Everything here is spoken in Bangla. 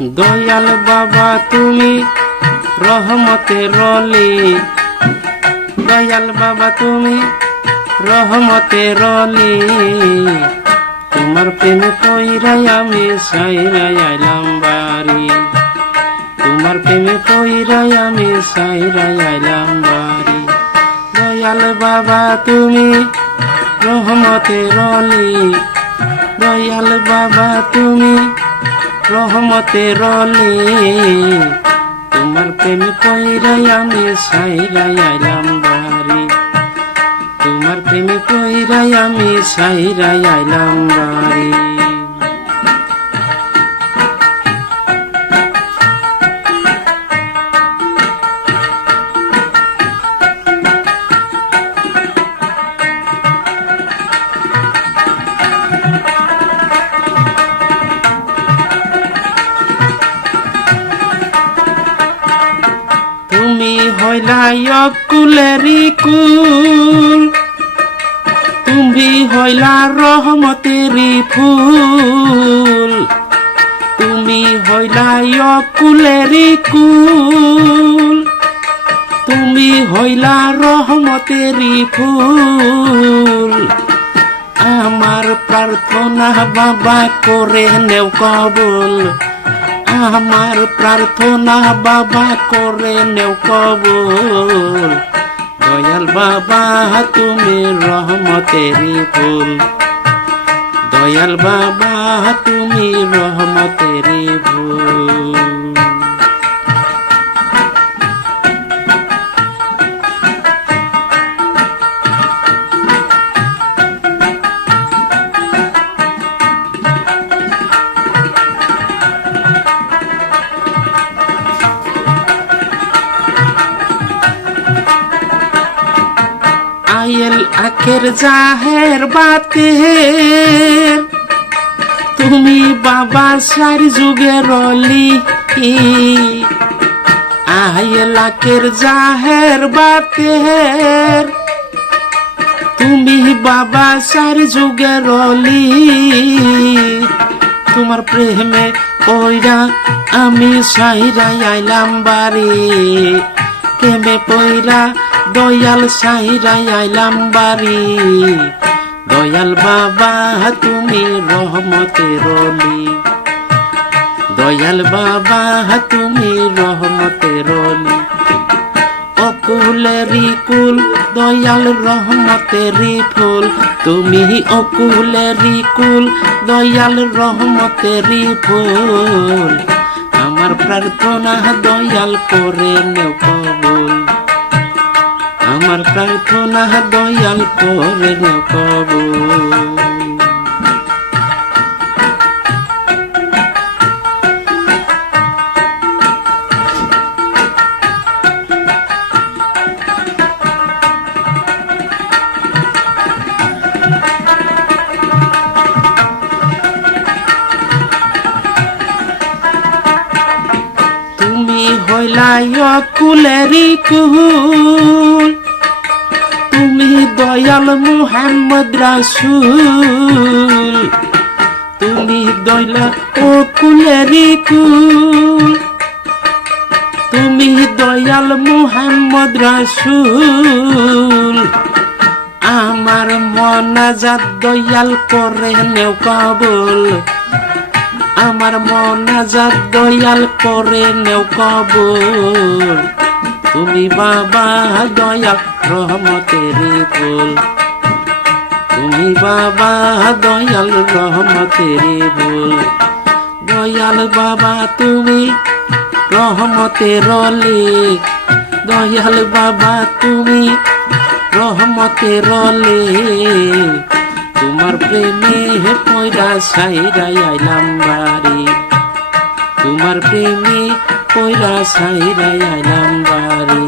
দয়াল বাবা তুমি রহমতের রলি, দয়াল বাবা তুমি রহমতের রলি। তোমার প্রেমে পইরাই আমি সাইরাই আইলাম বাড়ি, তোমার প্রেমে পইরাই আমি সাইরাই আইলাম বাড়ি। দয়াল বাবা তুমি রহমতের রলি, দয়াল বাবা তুমি রহমতের রলি। তোমার প্রেমে পইরাই আমি সাইরাই আইলাম বাড়ি, তোমার প্রেমে পইরাই আমি সাইরাই আইলাম বাড়ি। তুমি হইলা অকুলেরি কুল, তুমি হইলা রহমতেরি ফুল, তুমি হইলা অকুলেরি কুল, তুমি হইলা রহমতেরি ফুল। আমার প্রার্থনা বাবা করে নেও কবুল, আমার প্রার্থনা বাবা করে নেও কবুল। দয়াল বাবা তুমি রহমতেরি ফুল, দয়াল বাবা তুমি রহমতেরি ফুল। আয়েল আখের জাহের বাতের, তুমি বাবা সারি যুগের রলি। আয়েল আখের জাহের বাতের, তুমি বাবা সারি যুগের রলি। তোমার প্রেমে পইরা আমি সাইরাই আইলাম বাড়ি, প্রেমে পইরা দয়াল সাইরাই আইলাম বাড়ি। দয়াল বাবা তুমি রহমতের রলি, দয়াল বাবা তুমি রহমতের রলি। অকুলেরি কুল দয়াল রহমতেরি ফুল, তুমি অকুলেরি কুল দয়াল রহমতেরি ফুল। আমার প্রার্থনা দয়াল করে নেও কবুল, আমার প্রার্থনা দয়াল করে নেও কবুল। তুমি হইলা অকুলেরি কুল, তুমি দয়াল মুহাম্মদ রাসূল, তুমি দয়াল অকুলেরি কুল, তুমি দয়াল মুহাম্মদ রাসূল। আমার মোনাজাত দয়াল করে নেও কবুল, আমার মোনাজাত দয়াল করে নেও কবুল। তুমি বাবা দয়াল রহমতেরি ফুল, তুমি বাবা দয়াল রহমতেরি ফুল। দয়াল বাবা তুমি রহমতের রলি, দয়াল বাবা তুমি রহমতের রলি। তোমার প্রেমে পয়রা সাইরাই আইলাম বাড়ি, তোমার প্রেমে পয়রা সাইরাই আইলাম বাড়ি।